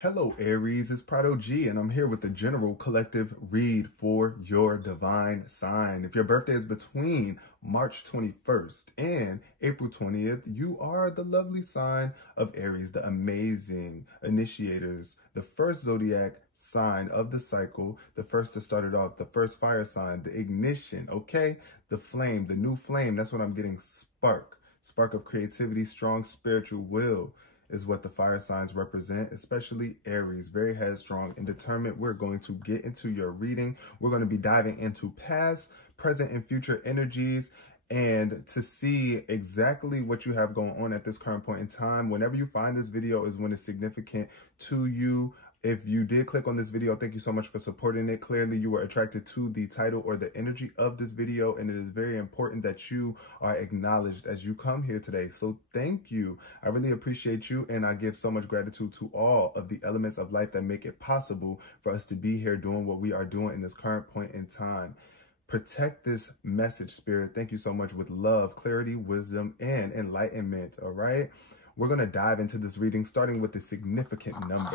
Hello Aries, it's Prado G and I'm here with the general collective read for your divine sign. If your birthday is between March 21st and April 20th, you are the lovely sign of Aries, the amazing initiators, the first zodiac sign of the cycle, the first to start it off, the first fire sign, the ignition, okay? The flame, the new flame, that's what I'm getting, spark of creativity, strong spiritual will is what the fire signs represent, especially Aries, very headstrong and determined. We're going to get into your reading. We're going to be diving into past, present, and future energies and to see exactly what you have going on at this current point in time. Whenever you find this video is when it's significant to you. If you did click on this video, thank you so much for supporting it. Clearly, you were attracted to the title or the energy of this video, and it is very important that you are acknowledged as you come here today. So thank you. I really appreciate you, and I give so much gratitude to all of the elements of life that make it possible for us to be here doing what we are doing in this current point in time. Protect this message, Spirit. Thank you so much with love, clarity, wisdom, and enlightenment, all right? We're going to dive into this reading, starting with the significant number.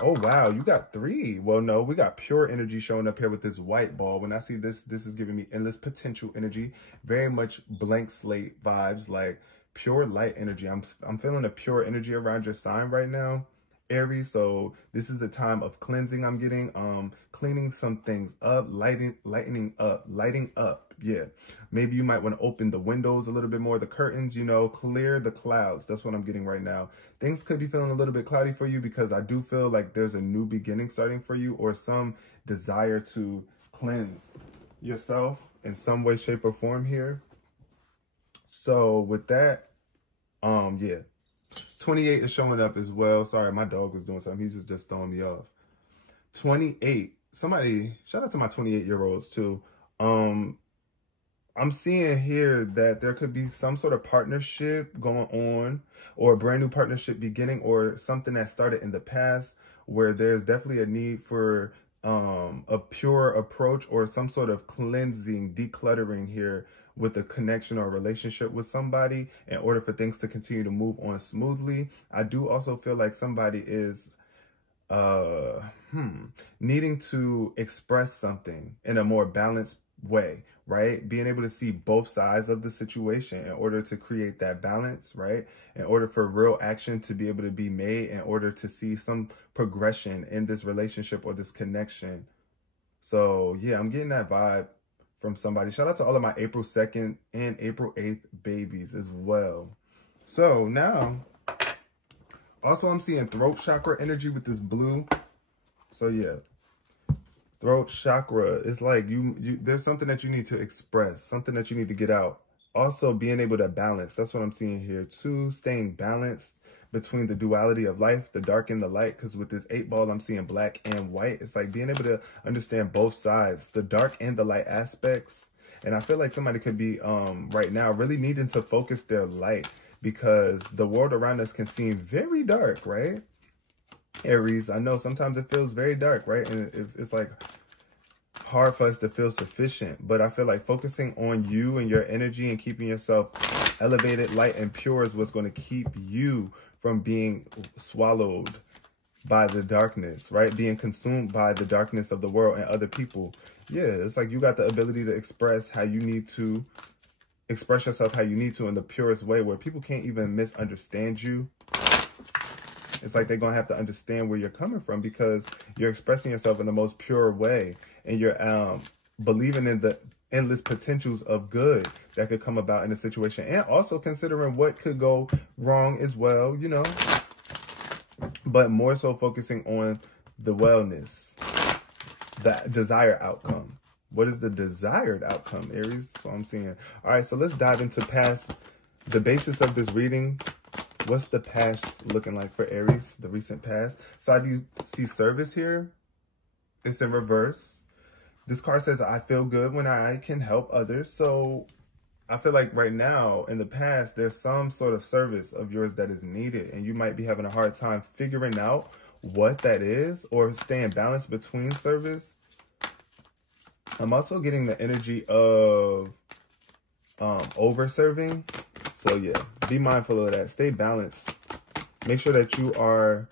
Oh, wow, you got 3. Well, no, we got pure energy showing up here with this white ball. When I see this, this is giving me endless potential energy, very much blank slate vibes, like pure light energy. I'm feeling a pure energy around your sign right now, Aries. So this is a time of cleansing. I'm getting cleaning some things up, lighting up. Yeah, maybe you might want to open the windows a little bit more, the curtains, you know, clear the clouds. That's what I'm getting right now. Things could be feeling a little bit cloudy for you because I do feel like there's a new beginning starting for you, or some desire to cleanse yourself in some way, shape, or form here. So with that, yeah, 28 is showing up as well. Sorry, my dog was doing something. He's just throwing me off. 28. Somebody, shout out to my 28-year-olds too. I'm seeing here that there could be some sort of partnership going on, or a brand new partnership beginning, or something that started in the past where there's definitely a need for a pure approach or some sort of cleansing, decluttering here with a connection or a relationship with somebody in order for things to continue to move on smoothly. I do also feel like somebody is needing to express something in a more balanced way, right? Being able to see both sides of the situation in order to create that balance, right? In order for real action to be able to be made, in order to see some progression in this relationship or this connection. So yeah, I'm getting that vibe from somebody. Shout out to all of my April 2nd and April 8th babies as well. So now, also I'm seeing throat chakra energy with this blue. So yeah, throat chakra is like there's something that you need to express, something that you need to get out. Also being able to balance. That's what I'm seeing here too. Staying balanced between the duality of life, the dark and the light. Because with this 8 ball, I'm seeing black and white. It's like being able to understand both sides, the dark and the light aspects. And I feel like somebody could be right now really needing to focus their light, because the world around us can seem very dark, right? Aries, I know sometimes it feels very dark, right? And it's like hard for us to feel sufficient, but I feel like focusing on you and your energy and keeping yourself elevated, light, and pure is what's going to keep you from being swallowed by the darkness, right? Being consumed by the darkness of the world and other people. Yeah, it's like you got the ability to express how you need to, express yourself how you need to in the purest way, where people can't even misunderstand you. It's like they're going to have to understand where you're coming from, because you're expressing yourself in the most pure way. And you're believing in the endless potentials of good that could come about in a situation. And also considering what could go wrong as well, you know. But more so focusing on the wellness, the desired outcome. What is the desired outcome, Aries? That's what I'm seeing. All right, so let's dive into past, the basis of this reading. What's the past looking like for Aries, the recent past? So I do see service here. It's in reverse. This card says, I feel good when I can help others. So I feel like right now, in the past, there's some sort of service of yours that is needed. And you might be having a hard time figuring out what that is, or staying balanced between service. I'm also getting the energy of over-serving. So yeah, be mindful of that. Stay balanced. Make sure that you are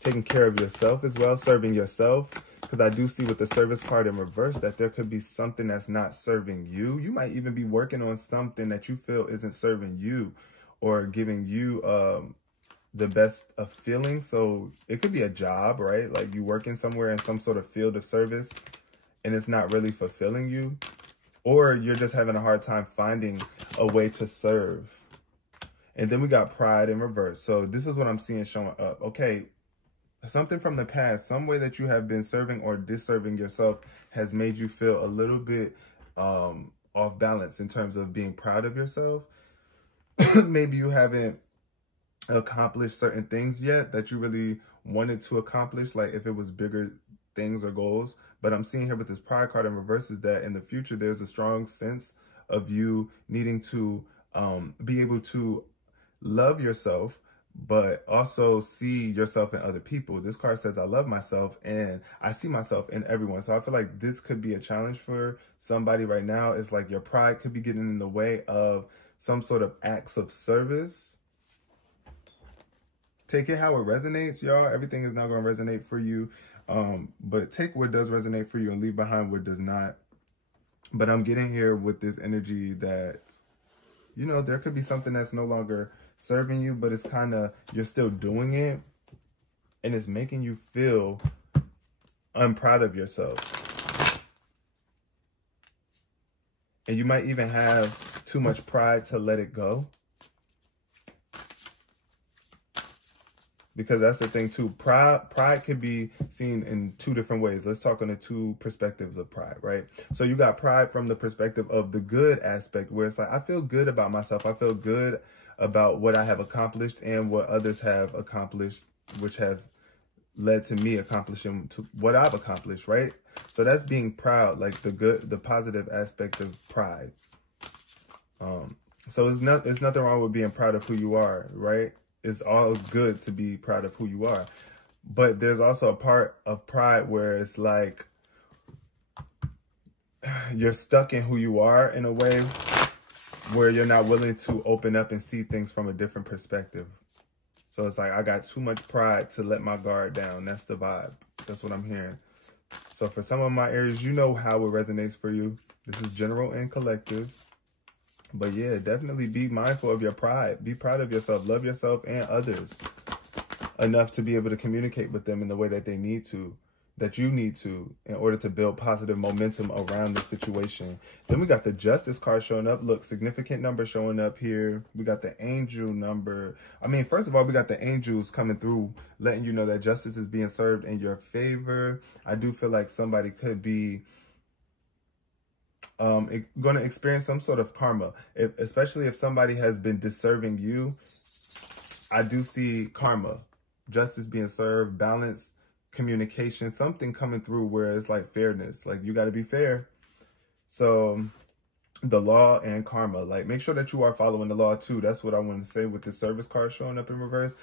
taking care of yourself as well, serving yourself. Because I do see with the service card in reverse that there could be something that's not serving you. You might even be working on something that you feel isn't serving you or giving you the best of feeling. So it could be a job, right? Like you working somewhere in some sort of field of service and it's not really fulfilling you. Or you're just having a hard time finding a way to serve. And then we got pride in reverse. So this is what I'm seeing showing up. Okay, something from the past, some way that you have been serving or disserving yourself has made you feel a little bit off balance in terms of being proud of yourself. Maybe you haven't accomplished certain things yet that you really wanted to accomplish, like if it was bigger things or goals. But I'm seeing here with this pride card in reverse is that in the future, there's a strong sense of you needing to be able to love yourself, but also see yourself in other people. This card says, I love myself and I see myself in everyone. So I feel like this could be a challenge for somebody right now. It's like your pride could be getting in the way of some sort of acts of service. Take it how it resonates, y'all. Everything is not going to resonate for you. But take what does resonate for you and leave behind what does not. But I'm getting here with this energy that, you know, there could be something that's no longer serving you, but it's kind of, you're still doing it and it's making you feel unproud of yourself. And you might even have too much pride to let it go. Because that's the thing too. Pride could be seen in two different ways. Let's talk on the two perspectives of pride, right? So you got pride from the perspective of the good aspect, where it's like, I feel good about myself. I feel good about what I have accomplished and what others have accomplished, which have led to me accomplishing to what I've accomplished, right? So that's being proud, like the good, the positive aspect of pride. So it's nothing wrong with being proud of who you are, right? It's all good to be proud of who you are. But there's also a part of pride where it's like you're stuck in who you are in a way where you're not willing to open up and see things from a different perspective. So it's like, I got too much pride to let my guard down. That's the vibe. That's what I'm hearing. So for some of my Aries, you know how it resonates for you. This is general and collective. But yeah, definitely be mindful of your pride. Be proud of yourself. Love yourself and others enough to be able to communicate with them in the way that they need to, that you need to, in order to build positive momentum around the situation. Then we got the Justice card showing up. Look, significant number showing up here. We got the Angel number. I mean, first of all, we got the angels coming through, letting you know that justice is being served in your favor. I do feel like somebody could be going to experience some sort of karma, especially if somebody has been disserving you. I do see karma, justice being served, balance, communication, something coming through where it's like fairness, like you got to be fair. So the law and karma, like make sure that you are following the law too. That's what I want to say with the service card showing up in reverse.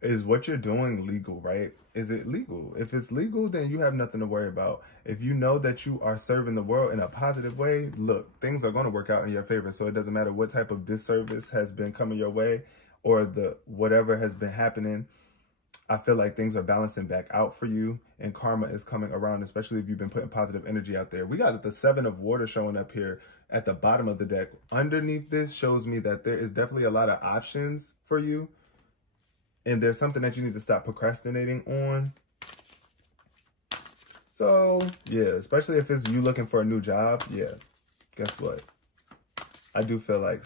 Is what you're doing legal, right? Is it legal? If it's legal, then you have nothing to worry about. If you know that you are serving the world in a positive way, look, things are going to work out in your favor. So it doesn't matter what type of disservice has been coming your way or the whatever has been happening. I feel like things are balancing back out for you and karma is coming around, especially if you've been putting positive energy out there. We got the 7 of Water showing up here at the bottom of the deck. Underneath this shows me that there is definitely a lot of options for you. And there's something that you need to stop procrastinating on. So, yeah, especially if it's you looking for a new job. Yeah, guess what? I do feel like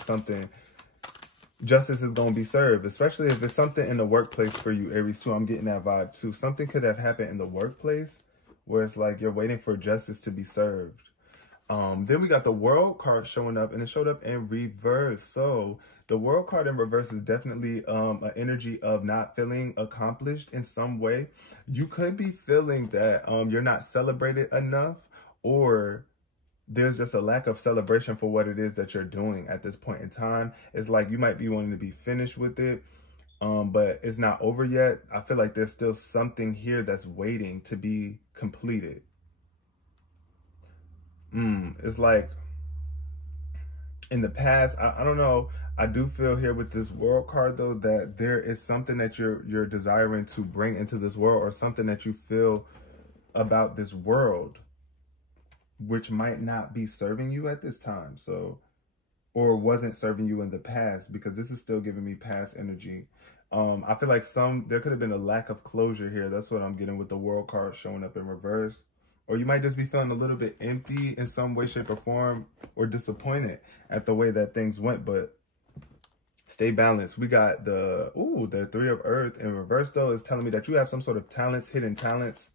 justice is going to be served, especially if it's something in the workplace for you, Aries, too. I'm getting that vibe, too. Something could have happened in the workplace where it's like you're waiting for justice to be served. Then we got the World card showing up, and it showed up in reverse. So the World card in reverse is definitely an energy of not feeling accomplished in some way. You could be feeling that you're not celebrated enough, or there's just a lack of celebration for what it is that you're doing at this point in time. It's like you might be wanting to be finished with it, but it's not over yet. I feel like there's still something here that's waiting to be completed. It's like in the past, I don't know. I do feel here with this world card though that there is something that you're desiring to bring into this world, or something that you feel about this world which might not be serving you at this time. So, or wasn't serving you in the past, because this is still giving me past energy. I feel like there could have been a lack of closure here. That's what I'm getting with the world card showing up in reverse. Or you might just be feeling a little bit empty in some way, shape, or form, or disappointed at the way that things went, but stay balanced. We got the Three of Earth in reverse, though, is telling me that you have some sort of talents, hidden talents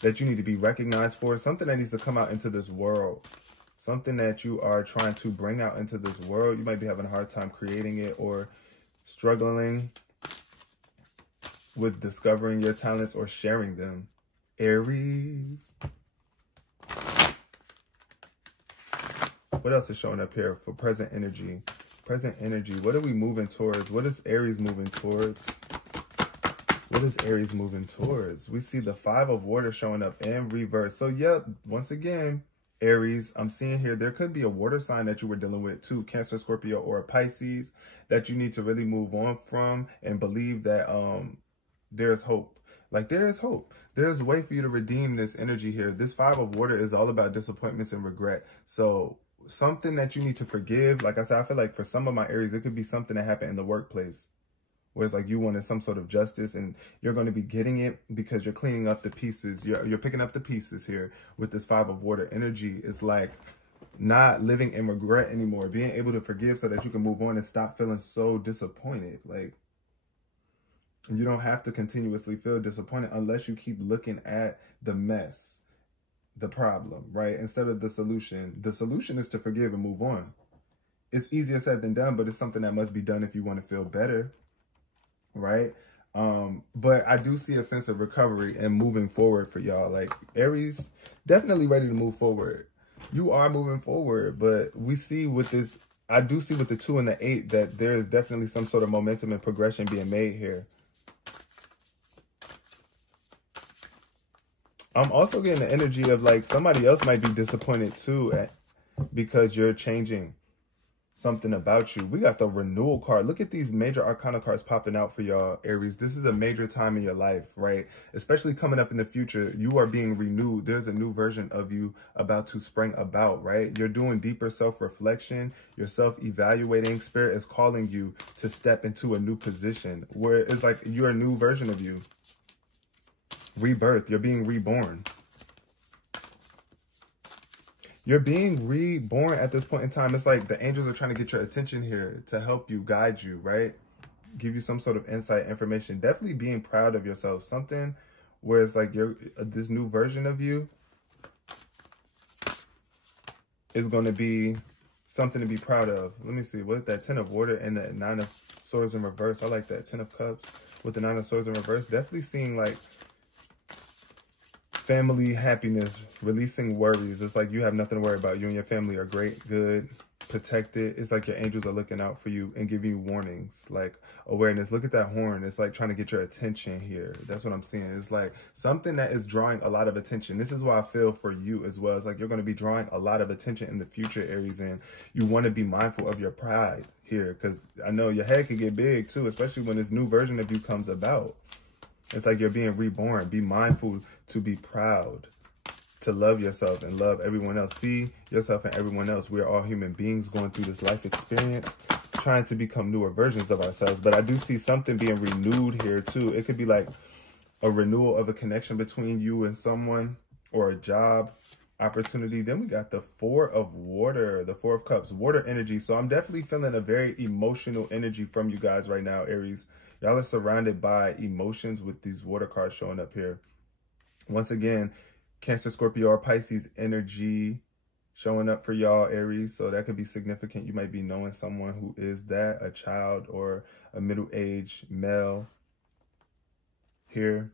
that you need to be recognized for, something that needs to come out into this world, something that you are trying to bring out into this world. You might be having a hard time creating it, or struggling with discovering your talents or sharing them. Aries. What else is showing up here for present energy? Present energy. What are we moving towards? What is Aries moving towards? What is Aries moving towards? We see the Five of Water showing up in reverse. So, yep, once again, Aries, I'm seeing here there could be a water sign that you were dealing with too, Cancer, Scorpio, or a Pisces, that you need to really move on from and believe that there's hope. Like, there is hope. There's a way for you to redeem this energy here. This Five of Water is all about disappointments and regret. So something that you need to forgive. Like I said, I feel like for some of my Aries, it could be something that happened in the workplace, where it's like you wanted some sort of justice, and you're going to be getting it because you're cleaning up the pieces. You're picking up the pieces here with this Five of Water energy. It's like not living in regret anymore, being able to forgive so that you can move on and stop feeling so disappointed. Like, you don't have to continuously feel disappointed unless you keep looking at the mess, the problem, right? Instead of the solution. The solution is to forgive and move on. It's easier said than done, but it's something that must be done if you want to feel better, right? But I do see a sense of recovery and moving forward for y'all. Like, Aries, definitely ready to move forward. You are moving forward, but we see with this, I do see with the 2 and the 8 that there is definitely some sort of momentum and progression being made here. I'm also getting the energy of like somebody else might be disappointed too because you're changing something about you. We got the renewal card. Look at these major arcana cards popping out for y'all, Aries. This is a major time in your life, right? Especially coming up in the future. You are being renewed. There's a new version of you about to spring about, right? You're doing deeper self-reflection. You're self-evaluating. Spirit is calling you to step into a new position where it's like you're a new version of you. Rebirth. You're being reborn. You're being reborn at this point in time. It's like the angels are trying to get your attention here to help you, guide you, right? Give you some sort of insight, information. Definitely being proud of yourself. Something where it's like you're this new version of you is going to be something to be proud of. Let me see. What is that? 10 of Water and the 9 of Swords in reverse. I like that. 10 of Cups with the 9 of Swords in reverse. Definitely seeing like family happiness, releasing worries. It's like you have nothing to worry about. You and your family are great, good, protected. It's like your angels are looking out for you and giving you warnings, like awareness. Look at that horn. It's like trying to get your attention here. That's what I'm seeing. It's like something that is drawing a lot of attention. This is why I feel for you as well. It's like you're going to be drawing a lot of attention in the future, Aries, and you want to be mindful of your pride here, because I know your head can get big too, especially when this new version of you comes about. It's like you're being reborn. Be mindful to be proud, to love yourself and love everyone else. See yourself and everyone else. We're all human beings going through this life experience, trying to become newer versions of ourselves. But I do see something being renewed here too. It could be like a renewal of a connection between you and someone, or a job opportunity. Then we got the 4 of Water, the 4 of Cups, water energy. So I'm definitely feeling a very emotional energy from you guys right now, Aries. Y'all are surrounded by emotions with these water cards showing up here. Once again, Cancer, Scorpio, or Pisces energy showing up for y'all, Aries. So that could be significant. You might be knowing someone who is that, a child or a middle-aged male here.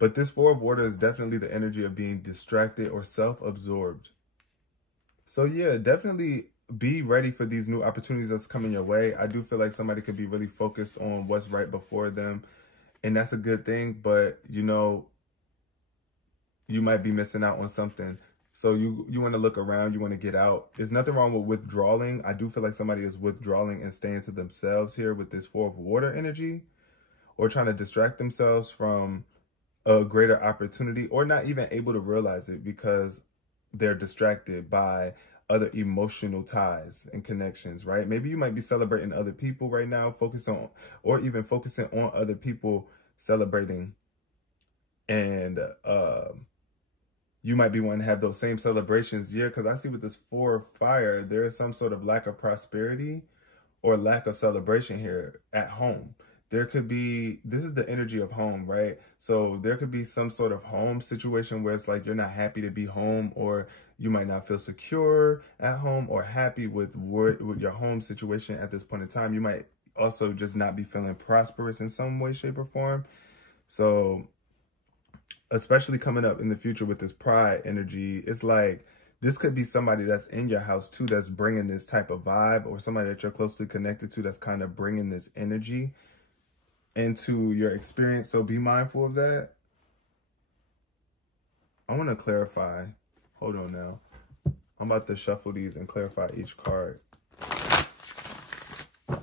But this 4 of Water is definitely the energy of being distracted or self-absorbed. So yeah, definitely be ready for these new opportunities that's coming your way. I do feel like somebody could be really focused on what's right before them, and that's a good thing. But, you know, you might be missing out on something. So you want to look around, you want to get out. There's nothing wrong with withdrawing. I do feel like somebody is withdrawing and staying to themselves here with this 4 of water energy, or trying to distract themselves from a greater opportunity, or not even able to realize it because they're distracted by other emotional ties and connections, right? Maybe you might be celebrating other people right now, focusing on other people celebrating, and you might be wanting to have those same celebrations. Yeah, because I see with this 4 of fire, there is some sort of lack of prosperity or lack of celebration here at home. There could be, this is the energy of home, right? So there could be some sort of home situation where it's like you're not happy to be home, or you might not feel secure at home or happy with your home situation at this point in time. You might also just not be feeling prosperous in some way, shape, or form. So especially coming up in the future with this pride energy, it's like this could be somebody that's in your house too that's bringing this type of vibe, or somebody that you're closely connected to that's kind of bringing this energy into your experience. So be mindful of that. I want to clarify. Hold on now. I'm about to shuffle these and clarify each card. All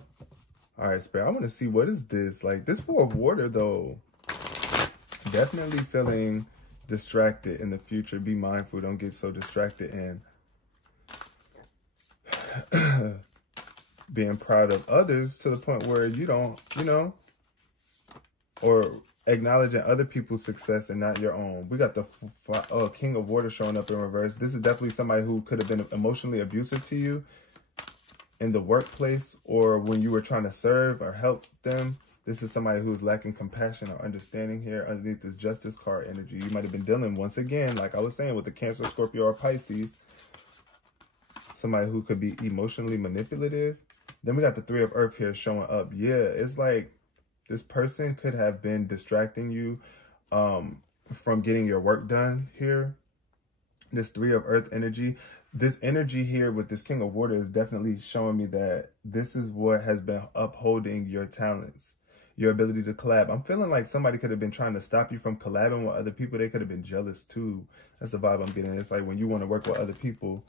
right, Spirit. I want to see, what is this? Like this 4 of water though. Definitely feeling distracted in the future. Be mindful. Don't get so distracted and being proud of others to the point where you don't, or acknowledging other people's success and not your own. We got the King of Water showing up in reverse. This is definitely somebody who could have been emotionally abusive to you in the workplace, or when you were trying to serve or help them. This is somebody who's lacking compassion or understanding here underneath this Justice card energy. You might have been dealing, once again, like I was saying, with the Cancer, Scorpio, or Pisces. Somebody who could be emotionally manipulative. Then we got the 3 of Earth here showing up. Yeah, it's like this person could have been distracting you from getting your work done here. This 3 of Earth energy. This energy here with this King of Water is definitely showing me that this is what has been upholding your talents, your ability to collab. I'm feeling like somebody could have been trying to stop you from collabing with other people. They could have been jealous too. That's the vibe I'm getting. It's like when you want to work with other people,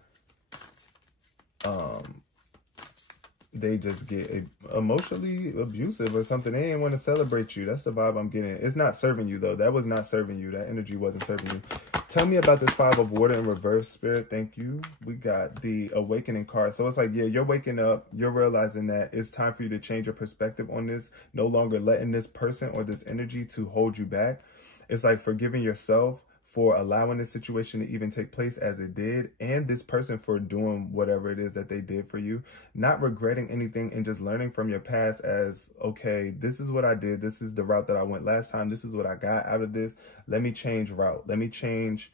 they just get emotionally abusive or something. They didn't want to celebrate you. That's the vibe I'm getting. It's not serving you though. That was not serving you. That energy wasn't serving you. Tell me about this 5 of Water in reverse, Spirit. Thank you. We got the Awakening card. So it's like, yeah, you're waking up. You're realizing that it's time for you to change your perspective on this. No longer letting this person or this energy to hold you back. It's like forgiving yourself for allowing this situation to even take place as it did, and this person for doing whatever it is that they did for you. Not regretting anything and just learning from your past as, okay, this is what I did. This is the route that I went last time. This is what I got out of this. Let me change route. Let me change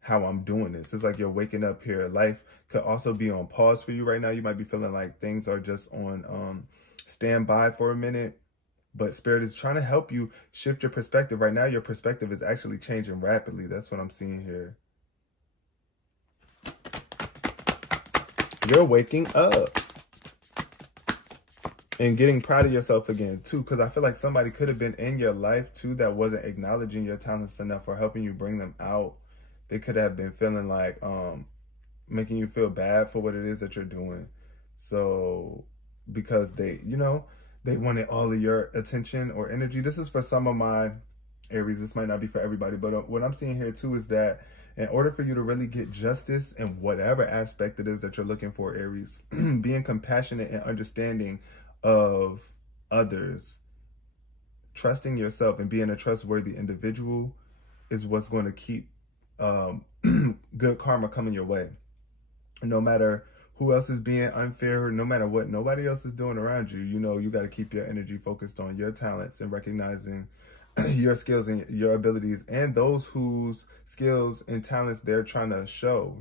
how I'm doing this. It's like you're waking up here. Life could also be on pause for you right now. You might be feeling like things are just on standby for a minute. But Spirit is trying to help you shift your perspective. Right now, your perspective is actually changing rapidly. That's what I'm seeing here. You're waking up and getting proud of yourself again, too. Because I feel like somebody could have been in your life, too, that wasn't acknowledging your talents enough or helping you bring them out. They could have been feeling like making you feel bad for what it is that you're doing. So because they, they wanted all of your attention or energy. This is for some of my Aries. This might not be for everybody, but what I'm seeing here too is that in order for you to really get justice in whatever aspect it is that you're looking for, Aries, being compassionate and understanding of others, trusting yourself and being a trustworthy individual is what's going to keep good karma coming your way. No matter who else is being unfair, no matter what nobody else is doing around you, you got to keep your energy focused on your talents and recognizing your skills and your abilities, and those whose skills and talents they're trying to show,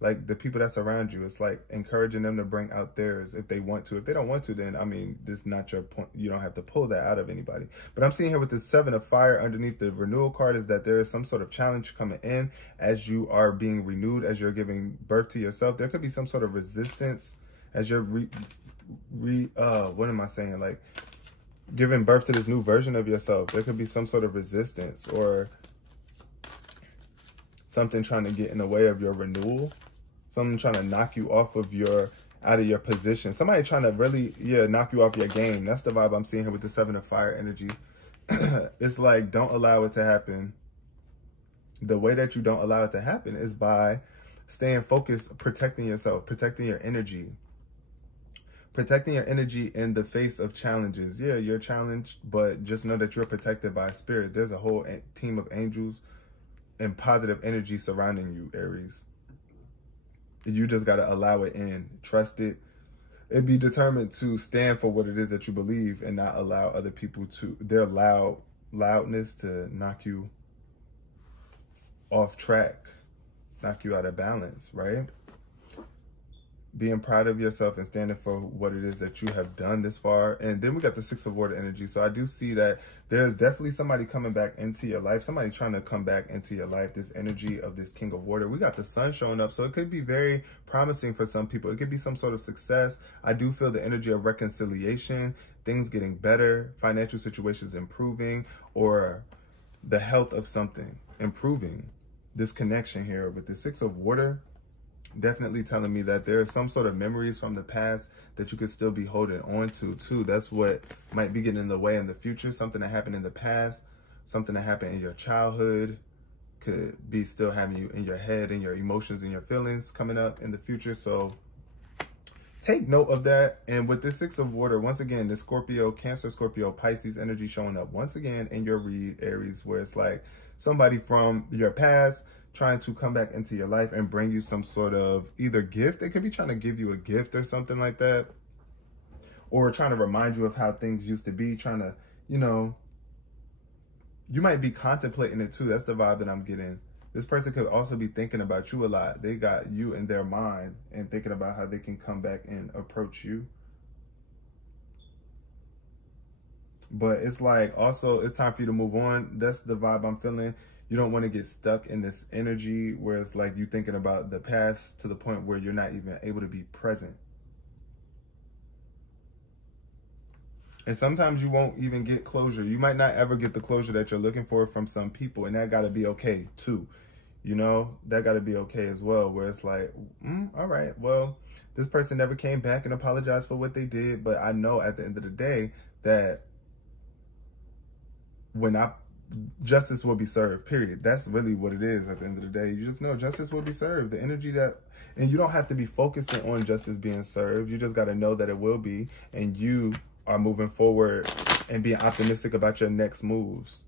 like the people that's around you. It's like encouraging them to bring out theirs if they want to. If they don't want to, then, I mean, this is not your point. You don't have to pull that out of anybody. But I'm seeing here with this 7 of Fire underneath the renewal card is that there is some sort of challenge coming in as you are being renewed, as you're giving birth to yourself. There could be some sort of resistance as you're what am I saying? Like, giving birth to this new version of yourself. There could be some sort of resistance or something trying to get in the way of your renewal, something trying to knock you off of out of your position, somebody trying to really, knock you off your game. That's the vibe I'm seeing here with the 7 of fire energy. It's like, don't allow it to happen. The way that you don't allow it to happen is by staying focused, protecting yourself, protecting your energy. Protecting your energy in the face of challenges. Yeah, you're challenged, but just know that you're protected by spirit. There's a whole team of angels and positive energy surrounding you, Aries. You just got to allow it in. Trust it. And be determined to stand for what it is that you believe and not allow other people to, their loudness to knock you off track, knock you out of balance, right? Being proud of yourself and standing for what it is that you have done this far. And then we got the 6 of water energy. So I do see that there's definitely somebody coming back into your life, somebody trying to come back into your life, this energy of this king of water. We got the sun showing up, so it could be very promising for some people. It could be some sort of success. I do feel the energy of reconciliation, things getting better, financial situations improving, or the health of something improving. This connection here with the 6 of water definitely telling me that there are some sort of memories from the past that you could still be holding on to too. That's what might be getting in the way in the future. Something that happened in the past, something that happened in your childhood could be still having you in your head, and your emotions and your feelings coming up in the future. So take note of that. And with this 6 of water, once again, the Scorpio, Cancer, Scorpio, Pisces energy showing up once again in your read, Aries, where it's like somebody from your past trying to come back into your life and bring you some sort of either gift. They could be trying to give you a gift or something like that, or trying to remind you of how things used to be, trying to, you might be contemplating it too. That's the vibe that I'm getting. This person could also be thinking about you a lot. They got you in their mind and thinking about how they can come back and approach you. But it's like, also, it's time for you to move on. That's the vibe I'm feeling. You don't want to get stuck in this energy where it's like you thinking about the past to the point where you're not even able to be present. And sometimes you won't even get closure. You might not ever get the closure that you're looking for from some people, and that got to be okay too. That got to be okay as well, where it's like, all right, well, this person never came back and apologized for what they did, but I know at the end of the day that justice will be served, period. That's really what it is at the end of the day. You just know justice will be served. The energy and you don't have to be focusing on justice being served. You just got to know that it will be, and you are moving forward and being optimistic about your next moves.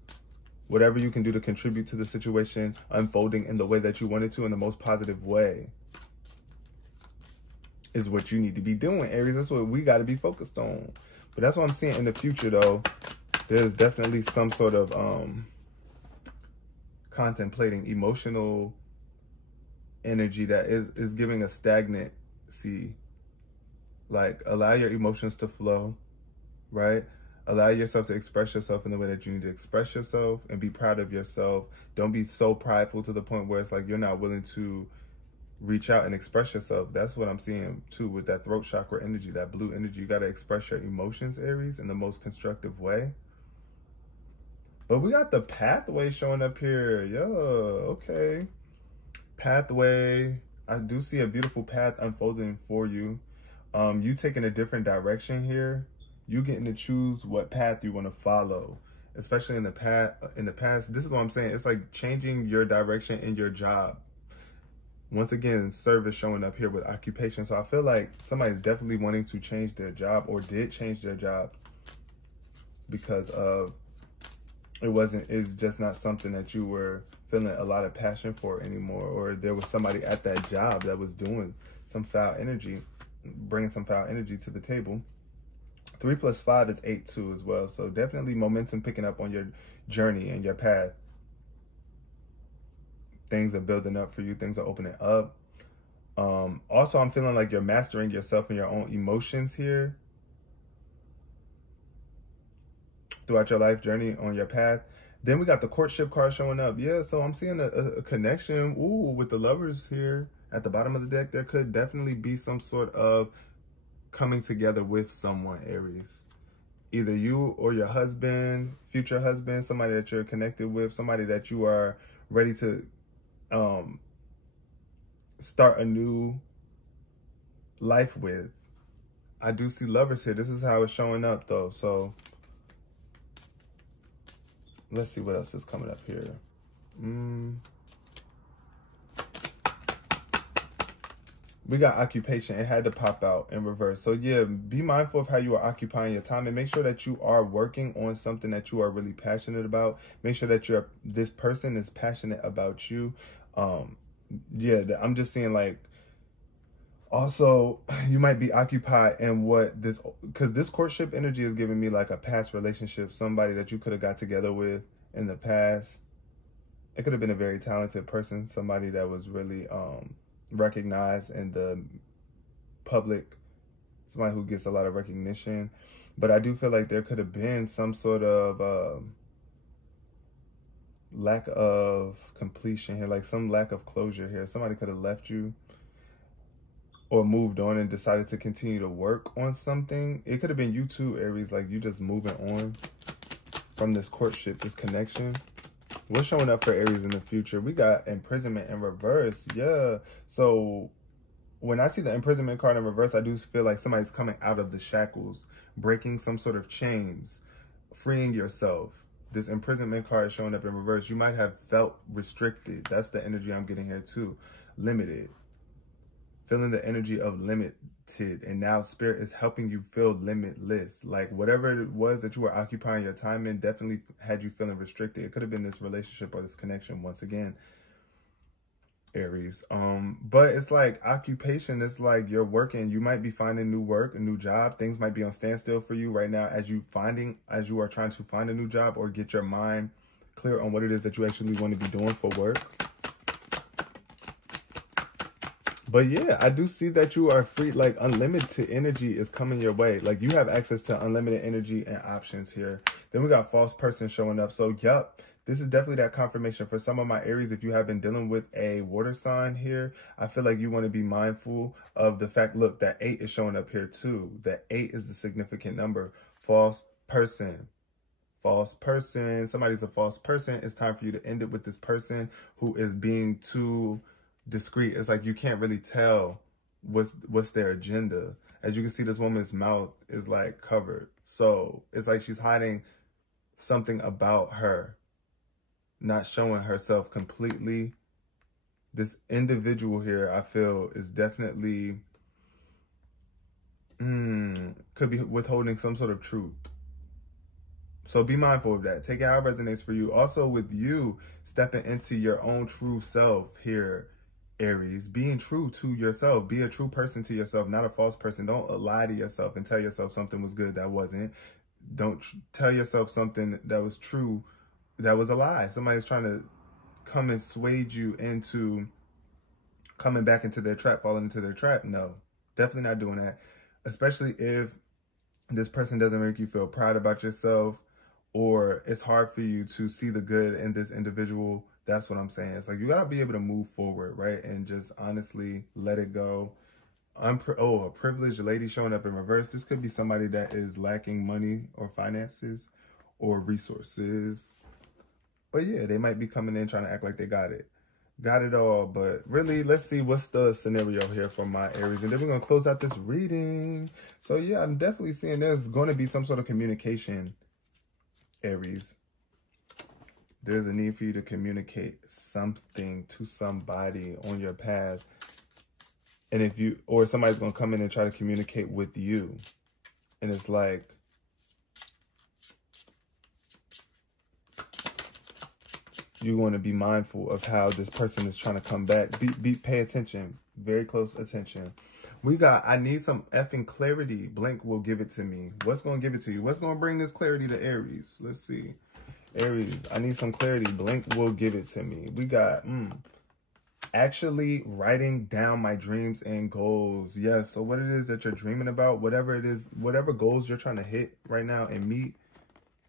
Whatever you can do to contribute to the situation unfolding in the way that you want it to, in the most positive way, is what you need to be doing, Aries. That's what we got to be focused on. But that's what I'm seeing in the future, though. There's definitely some sort of contemplating emotional energy that is giving a stagnancy. Like, allow your emotions to flow, right? Allow yourself to express yourself in the way that you need to express yourself, and be proud of yourself. Don't be so prideful to the point where it's like you're not willing to reach out and express yourself. That's what I'm seeing too with that throat chakra energy, that blue energy. You got to express your emotions, Aries, in the most constructive way. But we got the pathway showing up here. Yo, okay. Pathway. I do see a beautiful path unfolding for you. You taking a different direction here. You getting to choose what path you want to follow, especially in the past. This is what I'm saying. It's like changing your direction in your job. Once again, service showing up here with occupation. So I feel like somebody's definitely wanting to change their job, or did change their job, because of it's just not something that you were feeling a lot of passion for anymore, or there was somebody at that job that was doing some foul energy, bringing some foul energy to the table. 3 + 5 is 8 too as well. So definitely momentum picking up on your journey and your path. Things are building up for you. Things are opening up. Also, I'm feeling like you're mastering yourself and your own emotions here throughout your life journey on your path. Then we got the courtship card showing up. Yeah, so I'm seeing a connection. Ooh, with the lovers here at the bottom of the deck. There could definitely be some sort of coming together with someone, Aries. Either you or your husband, future husband, somebody that you're connected with, somebody that you are ready to start a new life with. I do see Lovers here. This is how it's showing up though. So let's see what else is coming up here. We got occupation. It had to pop out in reverse. So yeah, be mindful of how you are occupying your time and make sure that you are working on something that you are really passionate about. Make sure that this person is passionate about you. Yeah, I'm just seeing like, also you might be occupied in what this, because this courtship energy is giving me like a past relationship, somebody that you could have got together with in the past. It could have been a very talented person, somebody that was really recognized in the public, somebody who gets a lot of recognition. But I do feel like there could have been some sort of lack of completion here, like some lack of closure here. Somebody could have left you or moved on and decided to continue to work on something. It could have been you too, Aries, like you just moving on from this courtship, this connection. What's showing up for Aries in the future? We got imprisonment in reverse. Yeah. So when I see the imprisonment card in reverse, I do feel like somebody's coming out of the shackles, breaking some sort of chains, freeing yourself. This imprisonment card is showing up in reverse. You might have felt restricted. That's the energy I'm getting here too. Limited. Feeling the energy of limited, and now Spirit is helping you feel limitless. Like whatever it was that you were occupying your time in definitely had you feeling restricted. It could have been this relationship or this connection once again, Aries. But it's like occupation, it's like you're working. You might be finding new work, a new job. Things might be on standstill for you right now as you are trying to find a new job or get your mind clear on what it is that you actually want to be doing for work. But yeah, I do see that you are free, like unlimited energy is coming your way. Like you have access to unlimited energy and options here. Then we got false person showing up. So yep, this is definitely that confirmation for some of my Aries. If you have been dealing with a water sign here, I feel like you want to be mindful of the fact, look, that 8 is showing up here too. That 8 is the significant number. False person. False person. Somebody's a false person. It's time for you to end it with this person who is being too discreet. It's like you can't really tell what's their agenda. As you can see, this woman's mouth is like covered. So it's like she's hiding something about her, not showing herself completely. This individual here, I feel, is definitely could be withholding some sort of truth. So be mindful of that. Take it how it resonates for you. Also with you stepping into your own true self here, Aries, being true to yourself. Be a true person to yourself, not a false person. Don't lie to yourself and tell yourself something was good that wasn't. Don't tell yourself something that was true that was a lie. Somebody's trying to come and sway you into coming back into their trap, falling into their trap. No, definitely not doing that. Especially if this person doesn't make you feel proud about yourself, or it's hard for you to see the good in this individual. That's what I'm saying. It's like you got to be able to move forward, right? And just honestly let it go. A privileged lady showing up in reverse. This could be somebody that is lacking money or finances or resources. But yeah, they might be coming in trying to act like they got it all. But really, let's see what's the scenario here for my Aries. And then we're going to close out this reading. So yeah, I'm definitely seeing there's going to be some sort of communication, Aries. There's a need for you to communicate something to somebody on your path. And if you, or somebody's going to come in and try to communicate with you. And it's like, you want to be mindful of how this person is trying to come back. Pay attention. Very close attention. We got, I need some effing clarity. Blank will give it to me. What's going to give it to you? What's going to bring this clarity to Aries? Let's see. Aries, I need some clarity. Blank will give it to me. We got, actually writing down my dreams and goals. Yes, so what it is that you're dreaming about, whatever it is, whatever goals you're trying to hit right now and meet,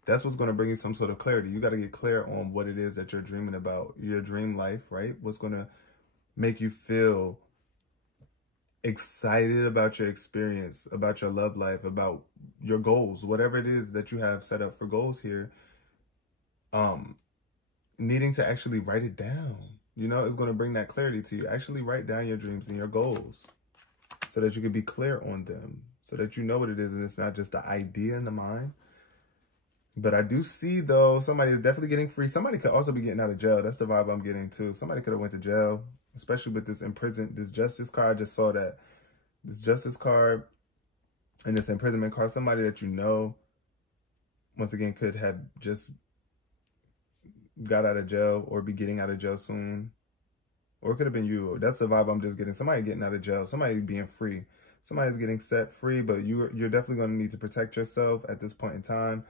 that's what's going to bring you some sort of clarity. You got to get clear on what it is that you're dreaming about, your dream life, right? What's going to make you feel excited about your experience, about your love life, about your goals, whatever it is that you have set up for goals here. Needing to actually write it down. You know, it's going to bring that clarity to you. Actually write down your dreams and your goals so that you can be clear on them, so that you know what it is and it's not just the idea in the mind. But I do see, though, somebody is definitely getting free. Somebody could also be getting out of jail. That's the vibe I'm getting, too. Somebody could have went to jail, especially with this imprisoned, this justice card. I just saw that. This justice card and this imprisonment card. Somebody that you know, once again, could have just got out of jail or be getting out of jail soon. Or it could have been you. That's the vibe I'm just getting. Somebody getting out of jail. Somebody being free. Somebody's getting set free, but you're definitely going to need to protect yourself at this point in time.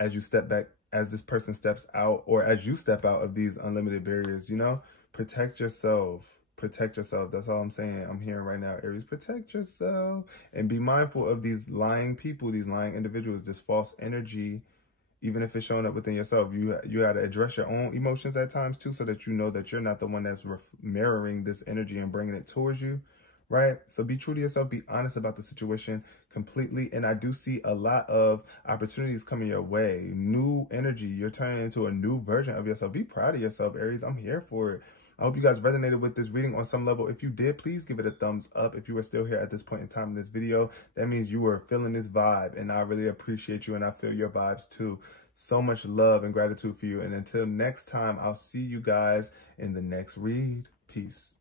As you step back, as this person steps out, or as you step out of these unlimited barriers, you know, protect yourself. Protect yourself. That's all I'm saying. I'm hearing right now, Aries, protect yourself. And be mindful of these lying people, these lying individuals, this false energy, even if it's showing up within yourself. You got to address your own emotions at times, too, so that you know that you're not the one that's mirroring this energy and bringing it towards you. Right? So be true to yourself. Be honest about the situation completely. And I do see a lot of opportunities coming your way. New energy. You're turning into a new version of yourself. Be proud of yourself, Aries. I'm here for it. I hope you guys resonated with this reading on some level. If you did, please give it a thumbs up. If you are still here at this point in time in this video, that means you were feeling this vibe. And I really appreciate you. And I feel your vibes too. So much love and gratitude for you. And until next time, I'll see you guys in the next read. Peace.